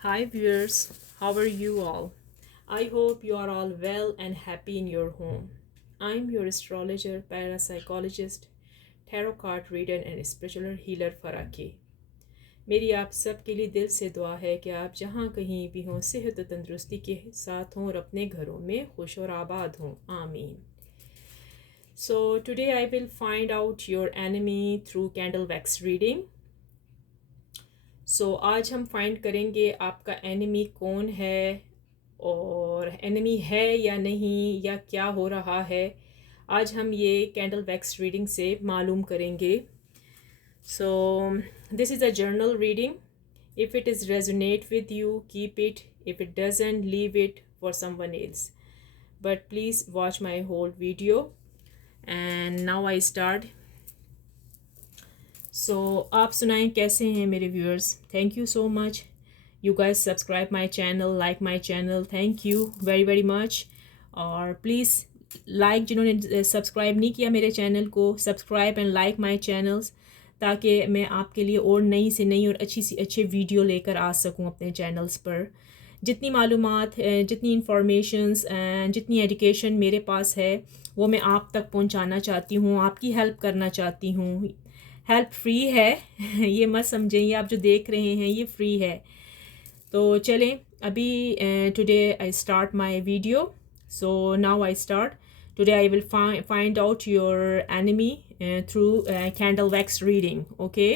Hi viewers, how are you all? I hope you are all well and happy in your home. I'm your astrologer, parapsychologist, tarot card reader and spiritual healer फराकी। मेरी आप सब के लिए दिल से दुआ है कि आप जहाँ कहीं भी हों सेहत और तंदुरुस्ती के साथ हों और अपने घरों में खुश और आबाद हों आमीन। So today I will find out your enemy through candle wax reading. सो आज हम फाइंड करेंगे आपका एनिमी कौन है और एनिमी है या नहीं या क्या हो रहा है। आज हम ये कैंडल वैक्स रीडिंग से मालूम करेंगे। So this is a journal reading. If it is resonate with you keep it, if it doesn't leave it for someone else, but please watch my whole video. And now I start. So आप सुनाएं कैसे हैं मेरे viewers. Thank you so much you guys subscribe my channel, like my channel, thank you very very much. और please like जिन्होंने subscribe नहीं किया मेरे चैनल को, subscribe and like my channels, ताकि मैं आपके लिए और नई से नई और अच्छी सी अच्छे वीडियो लेकर आ सकूं अपने चैनल्स पर। जितनी मालूमात, जितनी इंफॉर्मेशंस, जितनी एजुकेशन मेरे पास है वो मैं आप तक पहुंचाना चाहती हूँ, आपकी हेल्प करना चाहती हूँ। हेल्प फ्री है ये मत समझें, ये आप जो देख रहे हैं ये फ्री है। तो चलें अभी today I start my video. So now I start. Today I will find out your enemy through candle wax reading. Okay,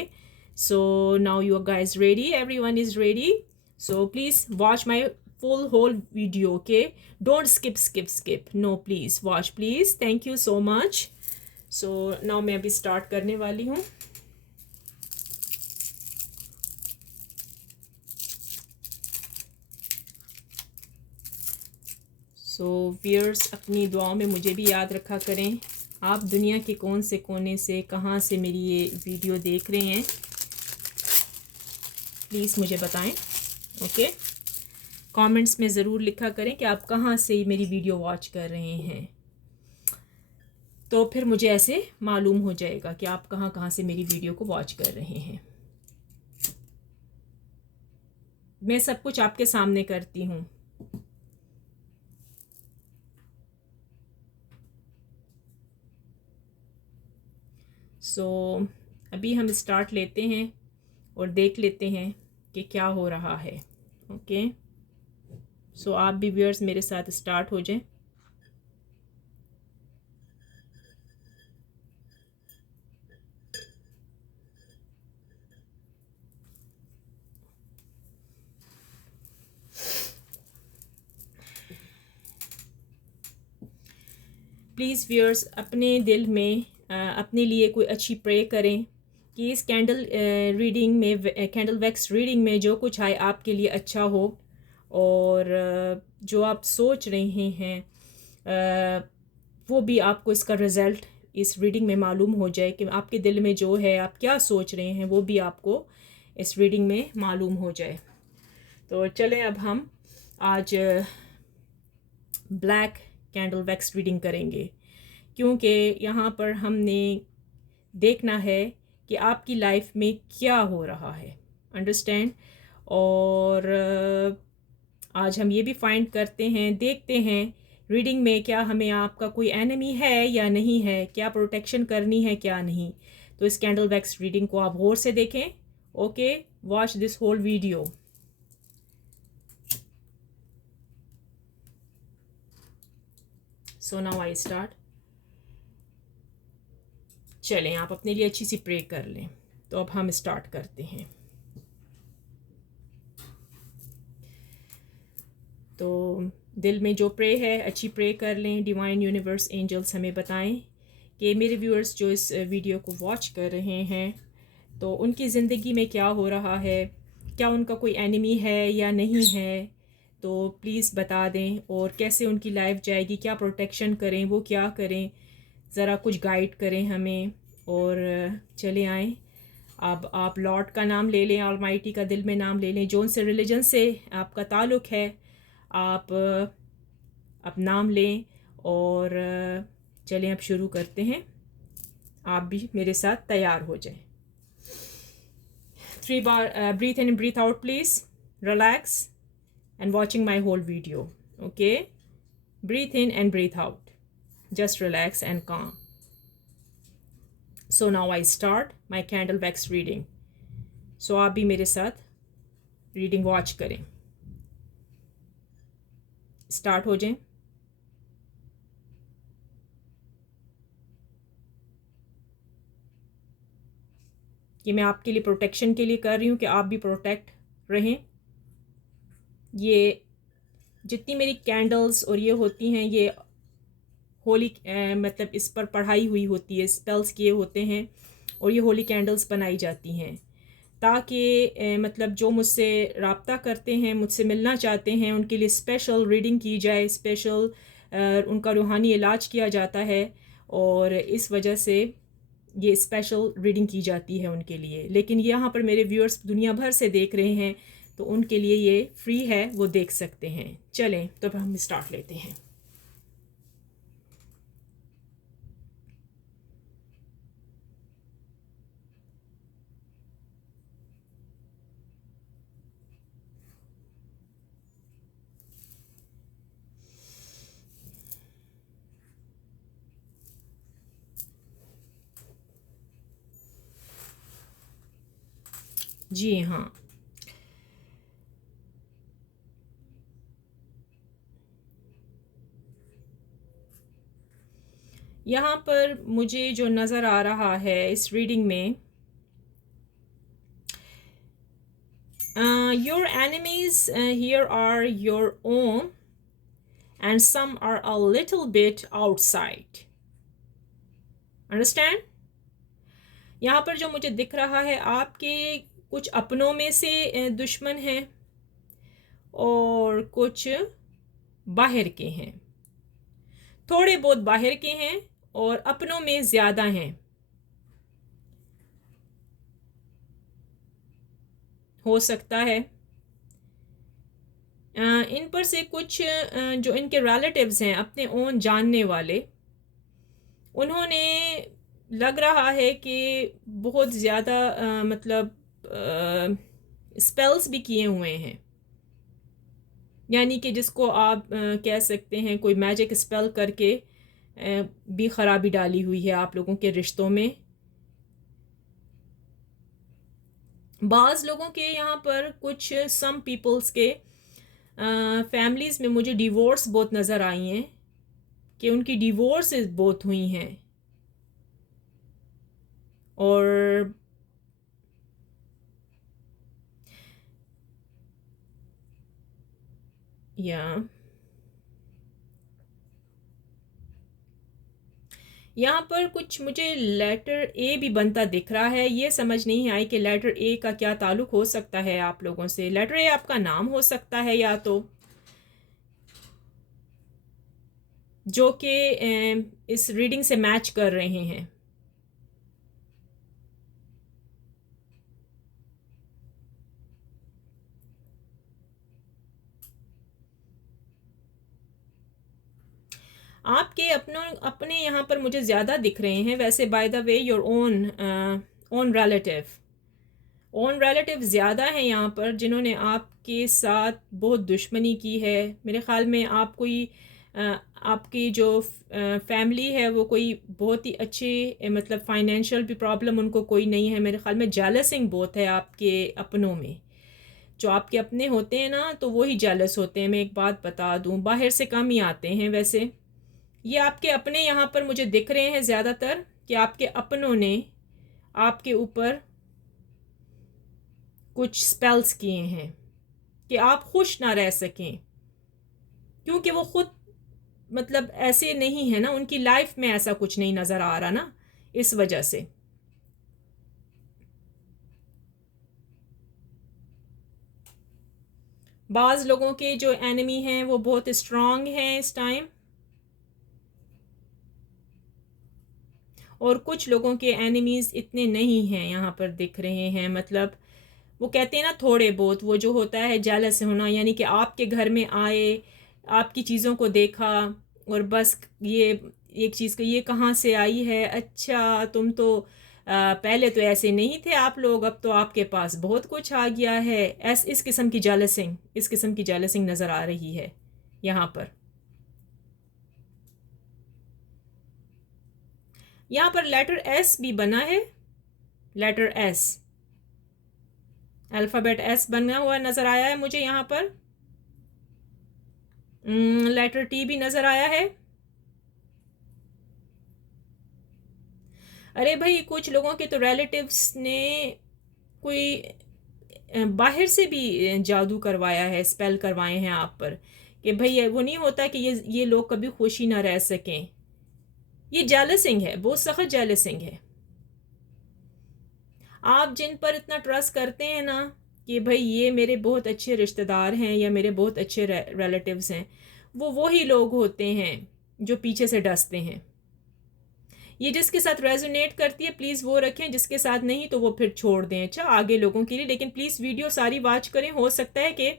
so now you guys ready, everyone is ready, so please watch my full whole video. Okay, don't skip, no please watch please, thank you so much. So now मैं अभी start करने वाली हूँ। So viewers, अपनी दुआओं में मुझे भी याद रखा करें। आप दुनिया के कौन से कोने से, कहाँ से मेरी ये वीडियो देख रहे हैं, प्लीज़ मुझे बताएं। ओके, कमेंट्स में ज़रूर लिखा करें कि आप कहाँ से मेरी वीडियो वॉच कर रहे हैं, तो फिर मुझे ऐसे मालूम हो जाएगा कि आप कहाँ कहाँ से मेरी वीडियो को वॉच कर रहे हैं। मैं सब कुछ आपके सामने करती हूँ। सो अभी हम स्टार्ट लेते हैं और देख लेते हैं कि क्या हो रहा है। ओके, सो आप भी व्यूअर्स मेरे साथ स्टार्ट हो जाएं। प्लीज़ व्यूअर्स अपने दिल में अपने लिए कोई अच्छी प्रे करें कि इस कैंडल रीडिंग में, कैंडल वैक्स रीडिंग में जो कुछ आए आपके लिए अच्छा हो, और जो आप सोच रहे हैं वो भी आपको इसका रिज़ल्ट इस रीडिंग में मालूम हो जाए कि आपके दिल में जो है, आप क्या सोच रहे हैं, वो भी आपको इस रीडिंग में मालूम हो जाए। तो चलें अब हम आज ब्लैक कैंडल वैक्स रीडिंग करेंगे, क्योंकि यहाँ पर हमने देखना है कि आपकी लाइफ में क्या हो रहा है, अंडरस्टैंड। और आज हम ये भी फाइंड करते हैं, देखते हैं रीडिंग में क्या हमें आपका कोई एनिमी है या नहीं है, क्या प्रोटेक्शन करनी है क्या नहीं। तो इस कैंडल वैक्स रीडिंग को आप गौर से देखें। Okay, watch this whole video. So now I start. चलें आप अपने लिए अच्छी सी प्रे कर लें। तो अब हम स्टार्ट करते हैं। तो दिल में जो प्रे है अच्छी प्रे कर लें। डिवाइन यूनिवर्स एंजल्स हमें बताएं कि मेरे व्यूअर्स जो इस वीडियो को वॉच कर रहे हैं तो उनकी ज़िंदगी में क्या हो रहा है, क्या उनका कोई एनिमी है या नहीं है, तो प्लीज़ बता दें। और कैसे उनकी लाइफ जाएगी, क्या प्रोटेक्शन करें, वो क्या करें, ज़रा कुछ गाइड करें हमें। और चले आएँ। अब आप लॉर्ड का नाम ले लें, ऑलमाइटी का दिल में नाम ले लें, जो उनसे रिलीजन से आपका ताल्लुक़ है आप अब नाम लें। और चलें अब शुरू करते हैं। आप भी मेरे साथ तैयार हो जाएं। 3 बार breathe in breathe out please. relax and watching my whole video. Okay, breathe in and breathe out, just relax and calm. So now I start my candle wax reading. So आप भी मेरे साथ रीडिंग वॉच करें. Start हो जाएं. ये मैं आपके लिए प्रोटेक्शन के लिए कर रही हूँ कि आप भी प्रोटेक्ट रहें. ये जितनी मेरी कैंडल्स और ये होती हैं ये होली मतलब इस पर पढ़ाई हुई होती है, स्पेल्स किए होते हैं और ये होली कैंडल्स बनाई जाती हैं ताकि मतलब जो मुझसे रब्ता करते हैं, मुझसे मिलना चाहते हैं, उनके लिए स्पेशल रीडिंग की जाए, स्पेशल उनका रूहानी इलाज किया जाता है और इस वजह से ये स्पेशल रीडिंग की जाती है उनके लिए. लेकिन यहाँ पर मेरे व्यूअर्स दुनिया भर से देख रहे हैं तो उनके लिए ये फ्री है, वो देख सकते हैं. चलें तो हम स्टार्ट लेते हैं. जी हाँ, यहाँ पर मुझे जो नज़र आ रहा है इस रीडिंग में, your enemies here are your own and some are a little bit outside. Understand? यहाँ पर जो मुझे दिख रहा है आपके कुछ अपनों में से दुश्मन हैं और कुछ बाहर के हैं. थोड़े बहुत बाहर के हैं और अपनों में ज़्यादा हैं. हो सकता है इन पर से कुछ जो इनके रिलेटिव्स हैं, अपने ओन जानने वाले, उन्होंने लग रहा है कि बहुत ज़्यादा मतलब स्पेल्स भी किए हुए हैं, यानी कि जिसको आप कह सकते हैं कोई मैजिक स्पेल करके भी ख़राबी डाली हुई है आप लोगों के रिश्तों में. बाज़ लोगों के यहाँ पर कुछ सम पीपल्स के फैमिलीज़ में मुझे डिवोर्स बहुत नज़र आई हैं कि उनकी डिवोर्स बहुत हुई हैं और यहाँ पर कुछ मुझे लेटर ए भी बनता दिख रहा है. ये समझ नहीं आई कि लेटर ए का क्या ताल्लुक़ हो सकता है आप लोगों से. लेटर ए आपका नाम हो सकता है या तो, जो कि इस रीडिंग से मैच कर रहे हैं. आपके अपने यहाँ पर मुझे ज़्यादा दिख रहे हैं. वैसे by the way your own relative ज़्यादा हैं यहाँ पर जिन्होंने आपके साथ बहुत दुश्मनी की है. मेरे ख़्याल में आप कोई आपकी जो फैमिली है वो कोई बहुत ही अच्छी मतलब फाइनेंशियल भी प्रॉब्लम उनको कोई नहीं है. मेरे ख़्याल में जेलसिंग बहुत है आपके अपनों में. जो आपके अपने होते हैं ना तो वही जेलस होते हैं. मैं एक बात बता दूँ, बाहर से कम ही आते हैं. वैसे ये आपके अपने यहाँ पर मुझे दिख रहे हैं ज़्यादातर कि आपके अपनों ने आपके ऊपर कुछ स्पेल्स किए हैं कि आप खुश ना रह सकें, क्योंकि वो खुद मतलब ऐसे नहीं है ना, उनकी लाइफ में ऐसा कुछ नहीं नज़र आ रहा ना, इस वजह से. बाज़ लोगों के जो एनिमी हैं वो बहुत स्ट्रांग हैं इस टाइम और कुछ लोगों के एनिमीज़ इतने नहीं हैं यहाँ पर दिख रहे हैं. मतलब वो कहते हैं ना थोड़े बहुत, वो जो होता है जेलस होना, यानी कि आपके घर में आए, आपकी चीज़ों को देखा और बस ये एक चीज़ को, ये कहाँ से आई है, अच्छा तुम तो पहले तो ऐसे नहीं थे आप लोग, अब तो आपके पास बहुत कुछ आ गया है। इस किस्म की जेलसिंग, इस किस्म की जेलसिंग नज़र आ रही है यहाँ पर। यहाँ पर लेटर एस भी बना है, लेटर एस, अल्फ़ाबेट एस बना हुआ नज़र आया है मुझे यहाँ पर। लेटर टी भी नज़र आया है। अरे भाई, कुछ लोगों के तो रिलेटिव्स ने कोई बाहर से भी जादू करवाया है, स्पेल करवाए हैं आप पर, कि भाई वो नहीं होता कि ये लोग कभी खुशी ना रह सकें। ये जेलसिंग है, बहुत सख्त जेलसिंग है। आप जिन पर इतना ट्रस्ट करते हैं ना कि भाई ये मेरे बहुत अच्छे रिश्तेदार हैं या मेरे बहुत अच्छे रिलेटिव्स हैं, वो वही लोग होते हैं जो पीछे से डसते हैं। ये जिसके साथ रेजोनेट करती है प्लीज़ वो रखें, जिसके साथ नहीं तो वो फिर छोड़ दें, अच्छा, आगे लोगों के लिए। लेकिन प्लीज़ वीडियो सारी वॉच करें, हो सकता है कि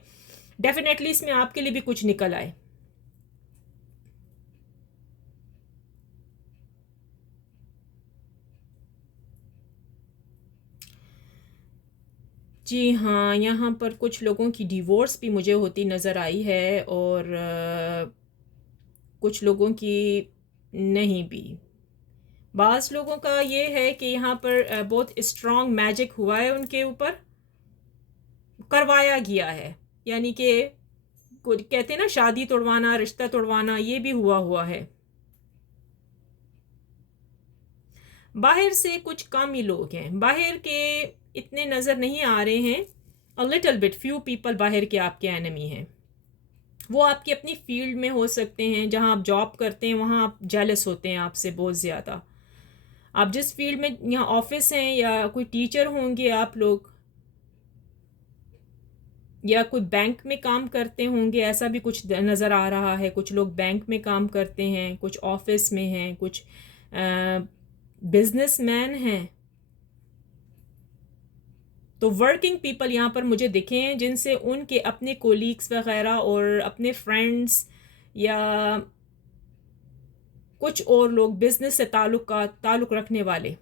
डेफिनेटली इसमें आपके लिए भी कुछ निकल आए। जी हाँ, यहाँ पर कुछ लोगों की डिवोर्स भी मुझे होती नज़र आई है, और कुछ लोगों की नहीं भी। बाज़ लोगों का ये है कि यहाँ पर बहुत स्ट्रॉन्ग मैजिक हुआ है उनके ऊपर, करवाया गया है, यानी कि कुछ कहते हैं ना शादी तोड़वाना, रिश्ता तोड़वाना, ये भी हुआ हुआ है। बाहर से कुछ कम ही लोग हैं, बाहर के इतने नज़र नहीं आ रहे हैं। A little bit few people बाहर के आपके एनिमी हैं। वो आपकी अपनी फील्ड में हो सकते हैं, जहाँ आप जॉब करते हैं वहाँ आप जेलस होते हैं आपसे बहुत ज़्यादा। आप जिस फील्ड में, यहाँ ऑफिस हैं या कोई टीचर होंगे आप लोग, या कोई बैंक में काम करते होंगे, ऐसा भी कुछ नज़र आ रहा है। कुछ लोग बैंक में काम करते हैं, कुछ ऑफिस में हैं, कुछ बिजनेसमैन हैं। तो वर्किंग पीपल यहाँ पर मुझे दिखे हैं, जिनसे उनके अपने कोलीग्स वगैरह और अपने फ्रेंड्स या कुछ और लोग बिजनेस से ताल्लुक़ रखने वाले।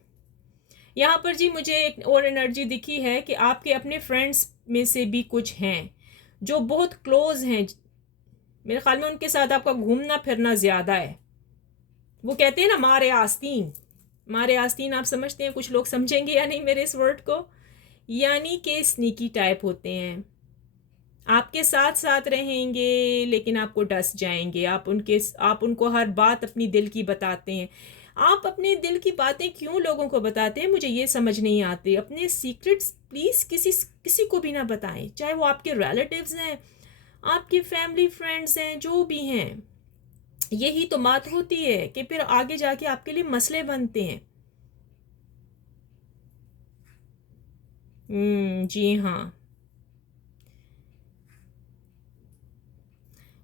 यहाँ पर जी मुझे एक और एनर्जी दिखी है कि आपके अपने फ्रेंड्स में से भी कुछ हैं जो बहुत क्लोज हैं। मेरे ख्याल में उनके साथ आपका घूमना फिरना ज़्यादा है। वो कहते हैं ना मारे आस्तीन, मारे आस्तीन आप समझते हैं, कुछ लोग समझेंगे या नहीं मेरे इस वर्ड को, यानी कि स्नीकी टाइप होते हैं। आपके साथ साथ रहेंगे लेकिन आपको डस जाएंगे। आप उनको हर बात अपनी दिल की बताते हैं। आप अपने दिल की बातें क्यों लोगों को बताते हैं, मुझे ये समझ नहीं आती। अपने सीक्रेट्स प्लीज़ किसी किसी को भी ना बताएं, चाहे वो आपके रिलेटिव्स हैं, आपके फैमिली फ्रेंड्स हैं, जो भी हैं। यही तो बात होती है कि फिर आगे जाके आपके लिए मसले बनते हैं। जी हाँ,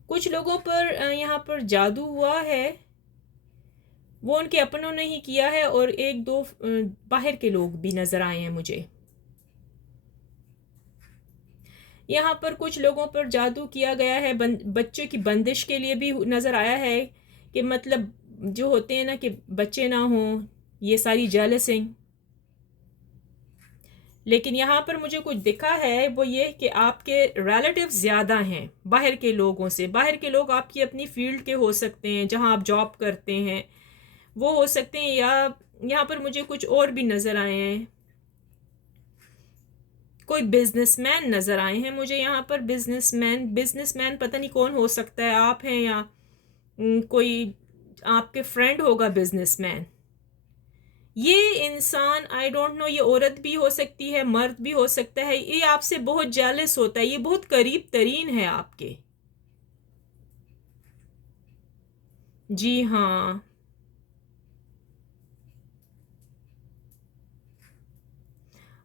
कुछ लोगों पर यहाँ पर जादू हुआ है, वो उनके अपनों ने ही किया है, और एक दो बाहर के लोग भी नज़र आए हैं मुझे। यहाँ पर कुछ लोगों पर जादू किया गया है, बच्चों की बंदिश के लिए भी नज़र आया है, कि मतलब जो होते हैं ना कि बच्चे ना हों, ये सारी जेलसिंग। लेकिन यहाँ पर मुझे कुछ दिखा है, वो ये कि आपके रिलेटिव ज़्यादा हैं बाहर के लोगों से। बाहर के लोग आपकी अपनी फील्ड के हो सकते हैं, जहाँ आप जॉब करते हैं वो हो सकते हैं, या यहाँ पर मुझे कुछ और भी नज़र आए हैं। कोई बिजनेसमैन नज़र आए हैं मुझे यहाँ पर। बिजनेसमैन पता नहीं कौन हो सकता है, आप हैं या कोई आपके फ्रेंड होगा बिजनेसमैन। ये इंसान आई डोंट नो, ये औरत भी हो सकती है, मर्द भी हो सकता है, ये आपसे बहुत जेलस होता है, ये बहुत करीब तरीन है आपके। जी हाँ,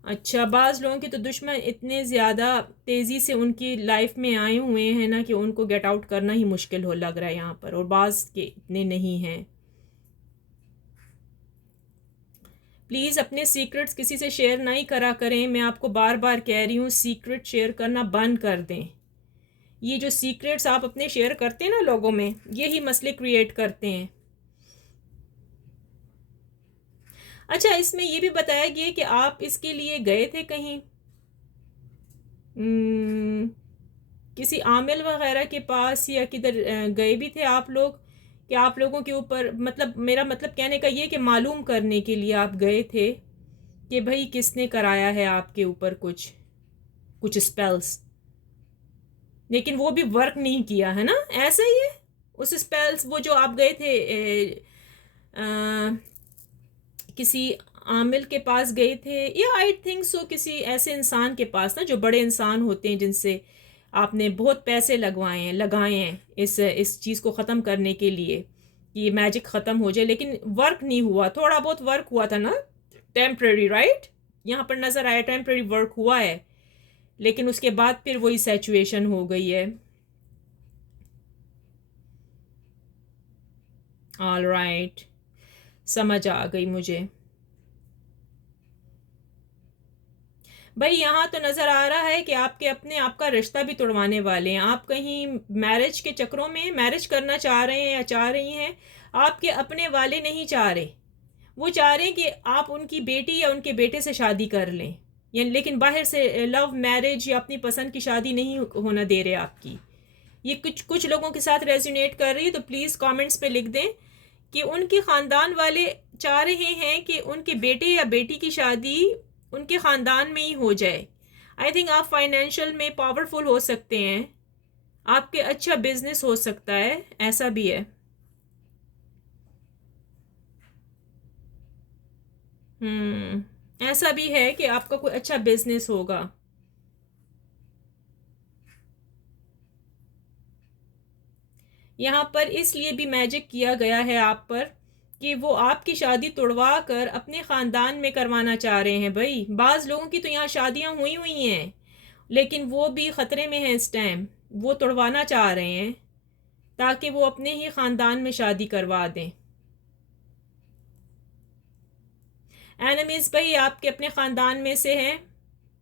अच्छा, बाज़ लोगों के तो दुश्मन इतने ज़्यादा तेज़ी से उनकी लाइफ में आए हुए हैं ना कि उनको गेट आउट करना ही मुश्किल हो लग रहा है यहाँ पर, और बाज़ के इतने नहीं हैं। प्लीज़ अपने सीक्रेट्स किसी से शेयर नहीं करा करें, मैं आपको बार बार कह रही हूँ, सीक्रेट शेयर करना बंद कर दें। ये जो सीक्रेट्स आप अपने शेयर करते हैं ना लोगों में, यही मसले क्रिएट करते हैं। अच्छा, इसमें ये भी बताया गया कि आप इसके लिए गए थे कहीं, हम्म, किसी आमिल वगैरह के पास, या किधर गए भी थे आप लोग, कि आप लोगों के ऊपर, मतलब मेरा मतलब कहने का ये कि मालूम करने के लिए आप गए थे कि भाई किसने कराया है आपके ऊपर कुछ कुछ स्पेल्स, लेकिन वो भी वर्क नहीं किया है ना, ऐसा ही है। उस स्पेल्स, वो जो आप गए थे किसी आमिल के पास गए थे, या आई थिंक सो किसी ऐसे इंसान के पास ना, जो बड़े इंसान होते हैं जिनसे आपने बहुत पैसे लगाए हैं इस चीज़ को ख़त्म करने के लिए, कि ये मैजिक ख़त्म हो जाए, लेकिन वर्क नहीं हुआ। थोड़ा बहुत वर्क हुआ था ना, टेम्प्रेरी, राइट? यहाँ पर नज़र आया टेम्प्रेरी वर्क हुआ है, लेकिन उसके बाद फिर वही सिचुएशन हो गई है। ऑल राइट, समझ आ गई मुझे। भाई यहाँ तो नज़र आ रहा है कि आपके अपने आपका रिश्ता भी तोड़वाने वाले हैं। आप कहीं मैरिज के चक्रों में मैरिज करना चाह रहे हैं या चाह रही हैं, आपके अपने वाले नहीं चाह रहे। वो चाह रहे हैं कि आप उनकी बेटी या उनके बेटे से शादी कर लें, या लेकिन बाहर से लव मैरिज या अपनी पसंद की शादी नहीं होना दे रहे आपकी। ये कुछ कुछ लोगों के साथ रेजोनेट कर रही है, तो प्लीज़ कमेंट्स पे लिख दें कि उनके ख़ानदान वाले चाह रहे हैं कि उनके बेटे या बेटी की शादी उनके ख़ानदान में ही हो जाए। आई थिंक आप फाइनेंशियल में पावरफुल हो सकते हैं, आपके अच्छा बिजनेस हो सकता है, ऐसा भी है। ऐसा भी है कि आपका कोई अच्छा बिजनेस होगा। यहाँ पर इसलिए भी मैजिक किया गया है आप पर कि वो आपकी शादी तुड़वा कर अपने ख़ानदान में करवाना चाह रहे हैं। भाई बाज़ लोगों की तो यहाँ शादियाँ हुई हुई हैं, लेकिन वो भी ख़तरे में हैं इस टाइम। वो तुड़वाना चाह रहे हैं ताकि वो अपने ही ख़ानदान में शादी करवा दें। एनिमीज़ भाई आपके अपने ख़ानदान में से हैं,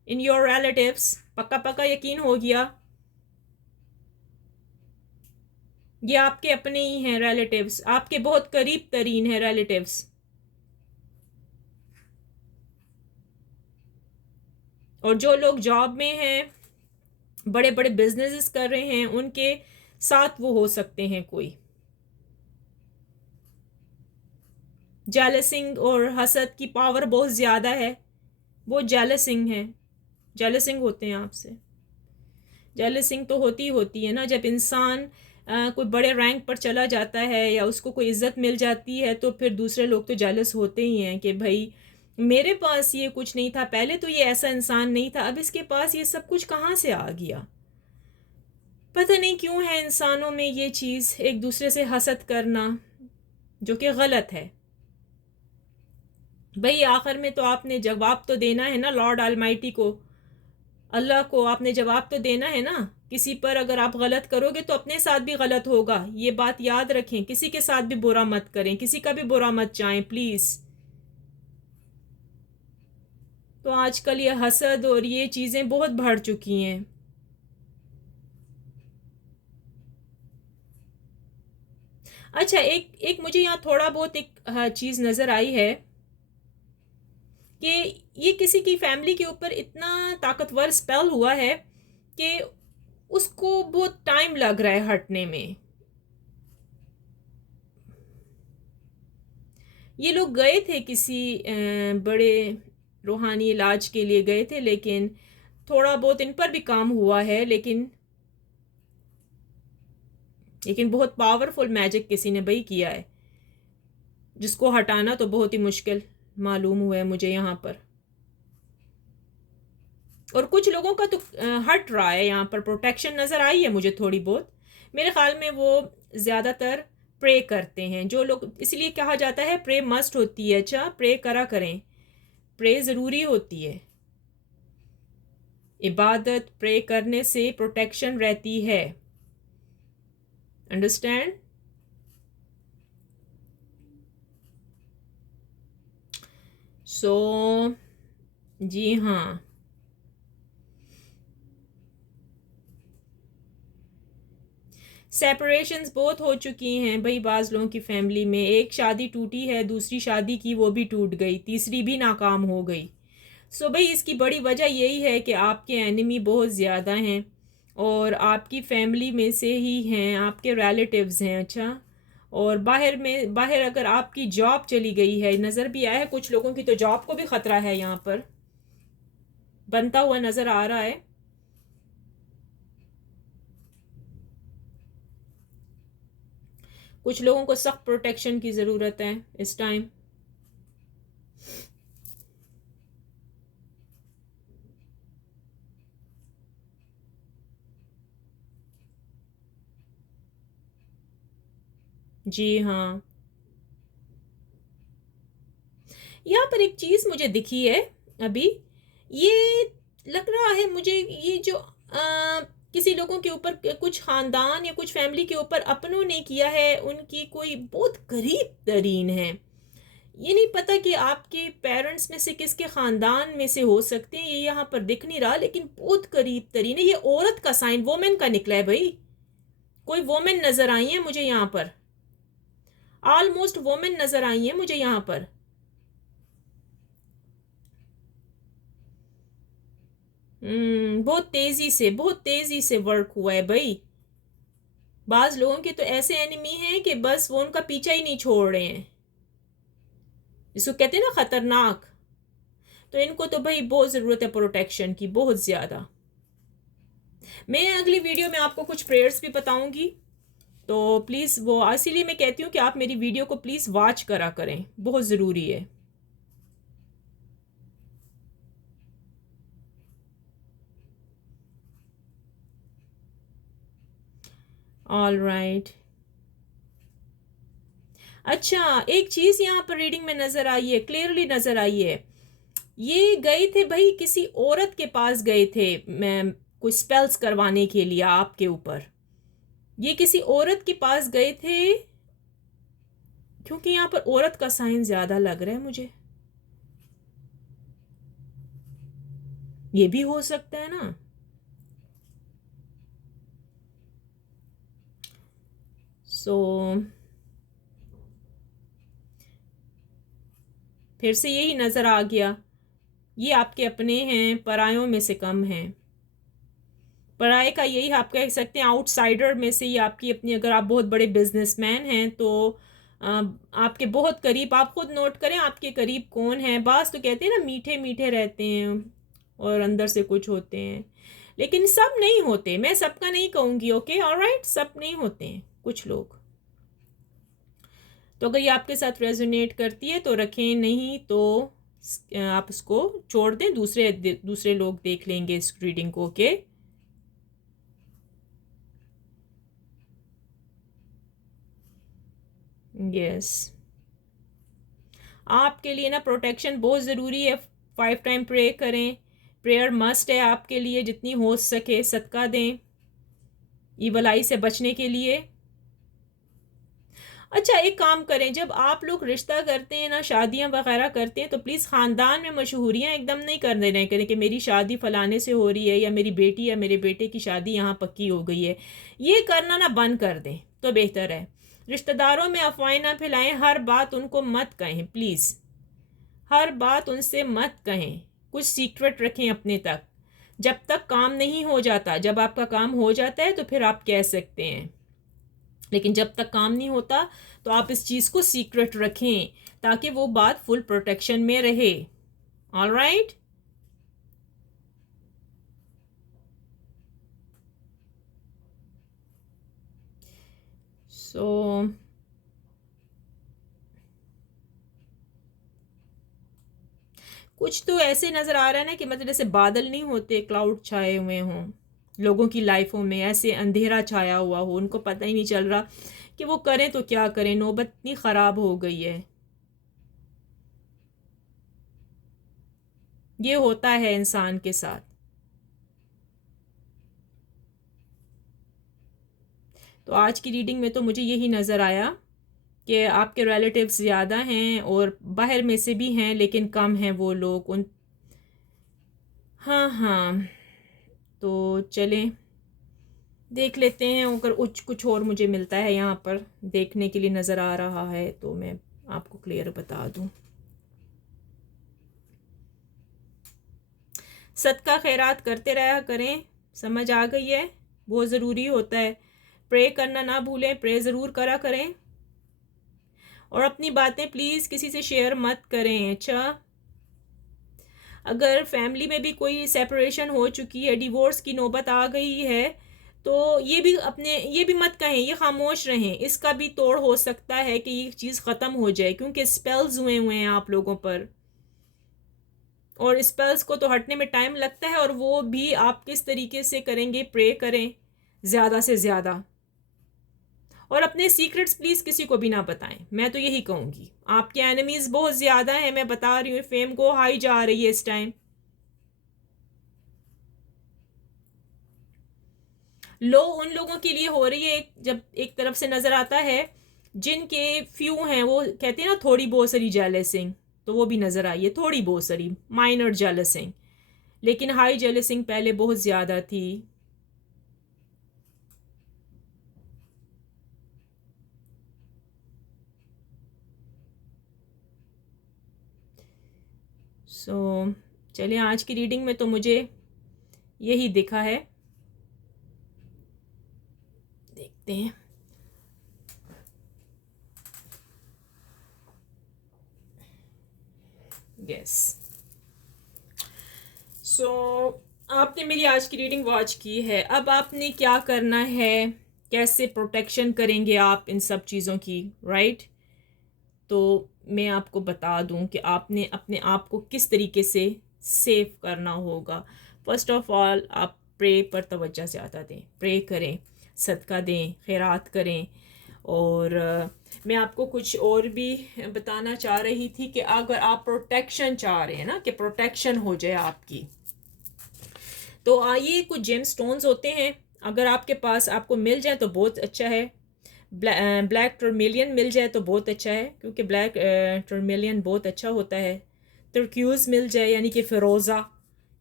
इन योर रिलेटिव्स, पक्का पक्का यकीन हो गया, ये आपके अपने ही हैं रिलेटिव्स, आपके बहुत करीब तरीन हैं रिलेटिव्स। और जो लोग जॉब में हैं, बड़े बड़े बिजनेसेस कर रहे हैं, उनके साथ वो हो सकते हैं कोई। जेलसिंग और हसद की पावर बहुत ज़्यादा है, वो जेलसिंग है, जेलसिंग होते हैं आपसे। जेलसिंग तो होती है ना, जब इंसान कोई बड़े रैंक पर चला जाता है या उसको कोई इज्जत मिल जाती है, तो फिर दूसरे लोग तो जेलस होते ही हैं कि भाई मेरे पास ये कुछ नहीं था, पहले तो ये ऐसा इंसान नहीं था, अब इसके पास ये सब कुछ कहाँ से आ गया। पता नहीं क्यों है इंसानों में ये चीज़, एक दूसरे से हसद करना, जो कि गलत है। भाई आखिर में तो आपने जवाब तो देना है ना लॉर्ड अलमाइटी को, अल्लाह को आपने जवाब तो देना है ना। किसी पर अगर आप गलत करोगे तो अपने साथ भी गलत होगा, ये बात याद रखें। किसी के साथ भी बुरा मत करें, किसी का भी बुरा मत चाहें प्लीज़। तो आजकल ये हसद और ये चीज़ें बहुत बढ़ चुकी हैं। अच्छा, एक एक मुझे यहाँ थोड़ा बहुत एक चीज़ नज़र आई है कि ये किसी की फैमिली के ऊपर इतना ताकतवर स्पेल हुआ है कि उसको बहुत टाइम लग रहा है हटने में। ये लोग गए थे किसी बड़े रूहानी इलाज के लिए गए थे, लेकिन थोड़ा बहुत इन पर भी काम हुआ है, लेकिन बहुत पावरफुल मैजिक किसी ने भाई किया है, जिसको हटाना तो बहुत ही मुश्किल मालूम हुआ है मुझे यहाँ पर। और कुछ लोगों का तो हट रहा है, यहाँ पर प्रोटेक्शन नज़र आई है मुझे थोड़ी बहुत। मेरे ख्याल में वो ज़्यादातर प्रे करते हैं जो लोग, इसलिए कहा जाता है प्रे मस्ट होती है। अच्छा, प्रे करा करें, प्रे ज़रूरी होती है। इबादत प्रे करने से प्रोटेक्शन रहती है, अंडरस्टैंड। सो जी हाँ, सेपरेशंस बहुत हो चुकी हैं भाई बाज़ लोगों की फैमिली में। एक शादी टूटी है, दूसरी शादी की वो भी टूट गई, तीसरी भी नाकाम हो गई। सो भाई इसकी बड़ी वजह यही है कि आपके एनिमी बहुत ज़्यादा हैं और आपकी फैमिली में से ही हैं, आपके रिलेटिव्स हैं। अच्छा, और बाहर अगर आपकी जॉब चली गई है, नज़र भी आया है कुछ लोगों की तो जॉब को भी ख़तरा है, यहाँ पर बनता हुआ नज़र आ रहा है। कुछ लोगों को सख्त प्रोटेक्शन की ज़रूरत है इस टाइम। जी हाँ, यहाँ पर एक चीज़ मुझे दिखी है अभी, ये लग रहा है मुझे, ये जो किसी लोगों के ऊपर, कुछ ख़ानदान या कुछ फैमिली के ऊपर अपनों ने किया है, उनकी कोई बहुत करीब तरीन है। ये नहीं पता कि आपके पेरेंट्स में से किसके ख़ानदान में से हो सकते हैं, ये यहाँ पर दिख नहीं रहा, लेकिन बहुत करीब तरीन है। ये औरत का साइन, वोमेन का निकला है भाई। कोई वोमेन नज़र आई है मुझे यहाँ पर, ऑलमोस्ट वोमेन नज़र आई है मुझे यहाँ पर। बहुत तेजी से वर्क हुआ है भाई। बाज लोगों के तो ऐसे एनिमी हैं कि बस वो उनका पीछा ही नहीं छोड़ रहे हैं, जिसको कहते हैं ना खतरनाक। तो इनको तो भाई बहुत ज़रूरत है प्रोटेक्शन की, बहुत ज़्यादा। मैं अगली वीडियो में आपको कुछ प्रेयर्स भी बताऊंगी, तो प्लीज़ वो, इसीलिए मैं कहती हूँ कि आप मेरी वीडियो को प्लीज़ वॉच करा करें, बहुत ज़रूरी है। All right. अच्छा, एक चीज़ यहाँ पर रीडिंग में नज़र आई है, क्लियरली नज़र आई है। ये गए थे भाई, किसी औरत के पास गए थे मैं, कोई स्पेल्स करवाने के लिए आपके ऊपर। ये किसी औरत के पास गए थे, क्योंकि यहाँ पर औरत का साइन ज़्यादा लग रहा है मुझे। ये भी हो सकता है ना। सो फिर से यही नज़र आ गया, ये आपके अपने हैं, परायों में से कम हैं। पराये का यही आप कह सकते हैं, आउटसाइडर में से ये आपकी अपनी। अगर आप बहुत बड़े बिजनेसमैन हैं तो आपके बहुत करीब, आप खुद नोट करें आपके करीब कौन है। बास तो कहते हैं ना मीठे मीठे रहते हैं और अंदर से कुछ होते हैं, लेकिन सब नहीं होते। मैं सबका नहीं कहूँगी, ओके ऑलराइट, सब नहीं होते हैं, कुछ लोग। तो अगर ये आपके साथ रेजोनेट करती है तो रखें, नहीं तो आप इसको छोड़ दें, दूसरे लोग देख लेंगे इस रीडिंग को, ओके। यस, आपके लिए ना प्रोटेक्शन बहुत ज़रूरी है। 5 टाइम प्रे करें, प्रेयर मस्ट है आपके लिए, जितनी हो सके सदका दें ईवल आई से बचने के लिए। अच्छा, एक काम करें, जब आप लोग रिश्ता करते हैं ना, शादियां वगैरह करते हैं, तो प्लीज़ ख़ानदान में मशहूरियाँ एकदम नहीं कर देना करें कि मेरी शादी फ़लाने से हो रही है, या मेरी बेटी या मेरे बेटे की शादी यहाँ पक्की हो गई है। ये करना ना बंद कर दें तो बेहतर है। रिश्तेदारों में अफवाहें ना फैलाएं, हर बात उनको मत कहें प्लीज़, हर बात उनसे मत कहें, कुछ सीक्रेट रखें अपने तक, जब तक काम नहीं हो जाता। जब आपका काम हो जाता है तो फिर आप कह सकते हैं, लेकिन जब तक काम नहीं होता तो आप इस चीज़ को सीक्रेट रखें, ताकि वो बात फुल प्रोटेक्शन में रहे। All right. सो कुछ तो ऐसे नज़र आ रहा है ना कि मतलब जैसे बादल नहीं होते, क्लाउड छाए हुए हों लोगों की लाइफों में, ऐसे अंधेरा छाया हुआ हो, उनको पता ही नहीं चल रहा कि वो करें तो क्या करें, नौबत इतनी ख़राब हो गई है। ये होता है इंसान के साथ। तो आज की रीडिंग में तो मुझे यही नज़र आया कि आपके रिलेटिव्स ज़्यादा हैं और बाहर में से भी हैं, लेकिन कम हैं वो लोग उन। हाँ हाँ, तो चलें, देख लेते हैं, अगर कुछ और मुझे मिलता है यहाँ पर देखने के लिए नज़र आ रहा है तो मैं आपको क्लियर बता दूँ। सदका खैरात करते रहा करें, समझ आ गई है, बहुत ज़रूरी होता है। प्रे करना ना भूलें, प्रे ज़रूर करा करें, और अपनी बातें प्लीज़ किसी से शेयर मत करें। अच्छा, अगर फैमिली में भी कोई सेपरेशन हो चुकी है, डिवोर्स की नौबत आ गई है, तो ये भी मत कहें, ये खामोश रहें। इसका भी तोड़ हो सकता है कि ये चीज़ ख़त्म हो जाए, क्योंकि स्पेल्स हुए हैं आप लोगों पर, और स्पेल्स को तो हटने में टाइम लगता है। और वो भी आप किस तरीके से करेंगे, प्रे करें ज़्यादा से ज़्यादा, और अपने सीक्रेट्स प्लीज़ किसी को भी ना बताएं। मैं तो यही कहूँगी, आपके एनिमीज़ बहुत ज़्यादा हैं, मैं बता रही हूँ। फेम को हाई जा रही है इस टाइम, लो उन लोगों के लिए हो रही है जब एक तरफ से नज़र आता है, जिनके फ्यू हैं, वो कहते हैं ना थोड़ी बहुत सारी जेलसिंग, तो वो भी नज़र आई है, थोड़ी बहुत सारी माइनर जेलसिंग, लेकिन हाई जेलसिंग पहले बहुत ज़्यादा थी। सो चलिए, आज की रीडिंग में तो मुझे यही दिखा है, देखते हैं। यस, सो आपने मेरी आज की रीडिंग वॉच की है। अब आपने क्या करना है, कैसे प्रोटेक्शन करेंगे आप इन सब चीज़ों की, राइट? तो मैं आपको बता दूं कि आपने अपने आप को किस तरीके से सेव करना होगा। फर्स्ट ऑफ ऑल, आप प्रे पर तवज्जो ज़्यादा दें, प्रे करें, सदका दें, खैरात करें। और मैं आपको कुछ और भी बताना चाह रही थी कि अगर आप प्रोटेक्शन चाह रहे हैं ना, कि प्रोटेक्शन हो जाए आपकी, तो आइए, कुछ जेम स्टोन्स होते हैं, अगर आपके पास आपको मिल जाए तो बहुत अच्छा है। ब्लैक टर्मेलियन मिल जाए तो बहुत अच्छा है, क्योंकि ब्लैक टर्मेलियन बहुत अच्छा होता है। तुर्क्यूज़ मिल जाए, यानी कि फ़िरोज़ा,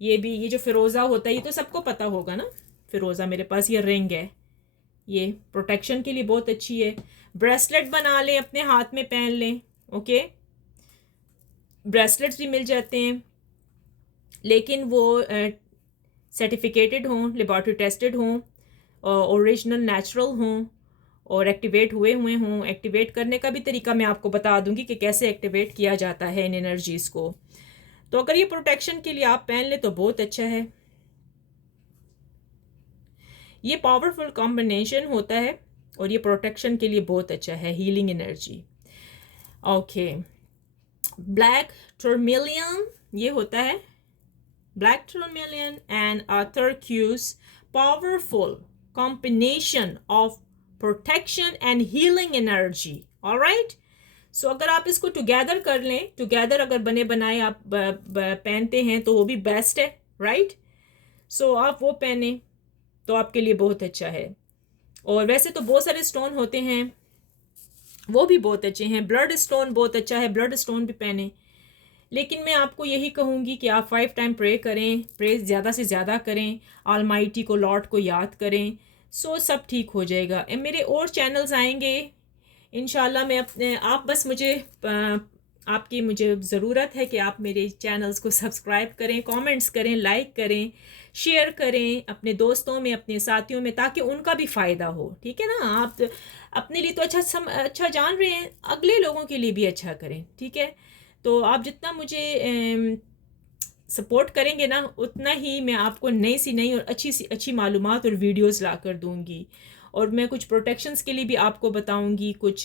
ये जो फ़िरोज़ा होता है, ये तो सबको पता होगा ना। फ़िरोज़ा, मेरे पास ये रिंग है, ये प्रोटेक्शन के लिए बहुत अच्छी है। ब्रेसलेट बना लें, अपने हाथ में पहन लें, ओके। ब्रेसलेट्स भी मिल जाते हैं, लेकिन वो सर्टिफिकेटेड हों, लेबॉर्ट्री टेस्टेड हों, ओरिजिनल नेचुरल हों, और एक्टिवेट हुए हों। एक्टिवेट करने का भी तरीका मैं आपको बता दूंगी कि कैसे एक्टिवेट किया जाता है इन एनर्जीज़ को। तो अगर ये प्रोटेक्शन के लिए आप पहन लें तो बहुत अच्छा है। ये पावरफुल कॉम्बिनेशन होता है, और ये प्रोटेक्शन के लिए बहुत अच्छा है, हीलिंग एनर्जी। ओके, ब्लैक टर्मेलियन ये होता है, black tourmaline and a turquoise, powerful combination of protection and healing energy. All right, so अगर आप इसको टुगेदर कर लें, टुगेदर अगर बने बनाए आप पहनते हैं तो वो भी बेस्ट है, राइट? सो आप वो पहने तो आपके लिए बहुत अच्छा है। और वैसे तो बहुत सारे स्टोन होते हैं, वो भी बहुत अच्छे हैं। ब्लड स्टोन बहुत अच्छा है, ब्लड स्टोन भी पहने। लेकिन मैं आपको यही कहूँगी कि आप 5 टाइम प्रे करें, प्रे ज़्यादा से ज़्यादा करें, ऑलमाइटी को, लॉर्ड को याद करें, सो सब ठीक हो जाएगा। मेरे और चैनल्स आएंगे इंशाल्लाह। मैं अपने आप बस मुझे आपकी मुझे ज़रूरत है कि आप मेरे चैनल्स को सब्सक्राइब करें, कमेंट्स करें, लाइक करें, शेयर करें अपने दोस्तों में, अपने साथियों में, ताकि उनका भी फ़ायदा हो। ठीक है ना? आप अपने लिए तो अच्छा जान रहे हैं, अगले लोगों के लिए भी अच्छा करें, ठीक है? तो आप जितना मुझे सपोर्ट करेंगे ना, उतना ही मैं आपको नई सी नई और अच्छी सी अच्छी मालूमात और वीडियोस ला कर दूँगी। और मैं कुछ प्रोटेक्शंस के लिए भी आपको बताऊंगी, कुछ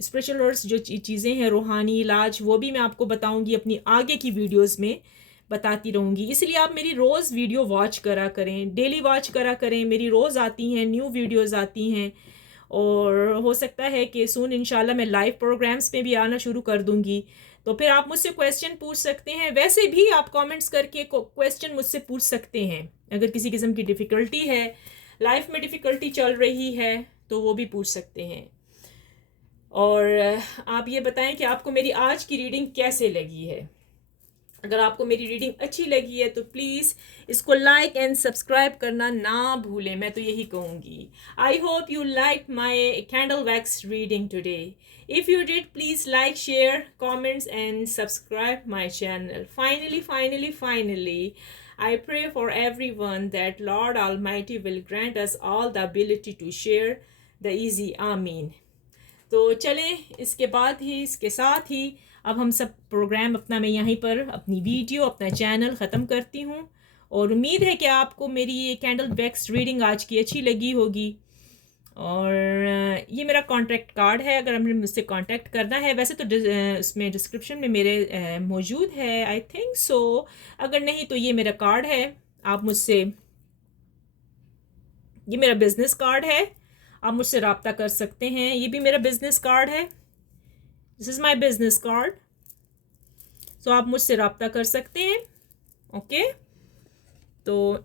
स्पिरिचुअल्स जो चीज़ें हैं, रूहानी इलाज, वो भी मैं आपको बताऊंगी अपनी आगे की वीडियोस में बताती रहूँगी। इसलिए आप मेरी रोज़ वीडियो वॉच करा करें, डेली वॉच करा करें, मेरी रोज़ आती हैं, न्यू वीडियोज़ आती हैं। और हो सकता है कि सून इंशाल्लाह मैं लाइव प्रोग्राम्स में भी आना शुरू कर दूँगी, तो फिर आप मुझसे क्वेश्चन पूछ सकते हैं। वैसे भी आप कमेंट्स करके क्वेश्चन मुझसे पूछ सकते हैं, अगर किसी किस्म की डिफ़िकल्टी है, लाइफ में डिफ़िकल्टी चल रही है, तो वो भी पूछ सकते हैं। और आप ये बताएं कि आपको मेरी आज की रीडिंग कैसे लगी है। अगर आपको मेरी रीडिंग अच्छी लगी है तो प्लीज़ इसको लाइक एंड सब्सक्राइब करना ना भूलें, मैं तो यही कहूँगी. I hope you like my candle wax reading today. If you did, please like, share, comments, and subscribe my channel. Finally, I pray for everyone that Lord Almighty will grant us all the ability to share the easy. Amen. तो चलें, इसके साथ ही अब हम सब programme अपना मैं यहीं पर अपनी वीडियो अपना चैनल ख़त्म करती हूँ. और उम्मीद है कि आपको मेरी ये कैंडल वैक्स रीडिंग आज की अच्छी लगी होगी. और ये मेरा कॉन्टैक्ट कार्ड है, अगर हमने मुझसे कांटेक्ट करना है. वैसे तो उसमें डिस्क्रिप्शन में मेरे मौजूद है, आई थिंक सो. अगर नहीं तो ये मेरा कार्ड है, आप मुझसे, ये मेरा बिज़नेस कार्ड है, आप मुझसे रब्ता कर सकते हैं. ये भी मेरा बिज़नेस कार्ड है, this is my business card. So आप मुझसे रब्ता कर सकते हैं. ओके, तो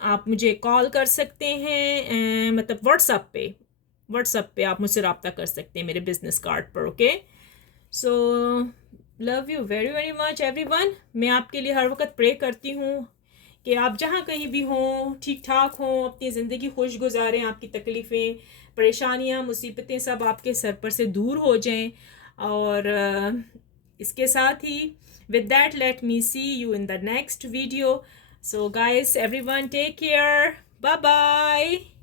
आप मुझे कॉल कर सकते हैं, मतलब व्हाट्सएप पे आप मुझसे रब्ता कर सकते हैं मेरे बिज़नेस कार्ड पर. Okay, so love you very very much everyone. मैं आपके लिए हर वक्त प्रे करती हूँ कि आप जहाँ कहीं भी हों ठीक ठाक हों, अपनी ज़िंदगी खुश गुजारें, आपकी तकलीफ़ें परेशानियाँ मुसीबतें सब आपके सर पर से दूर हो जाएं. और इसके साथ ही with that let me see you in the next video. So guys, everyone take care, bye bye.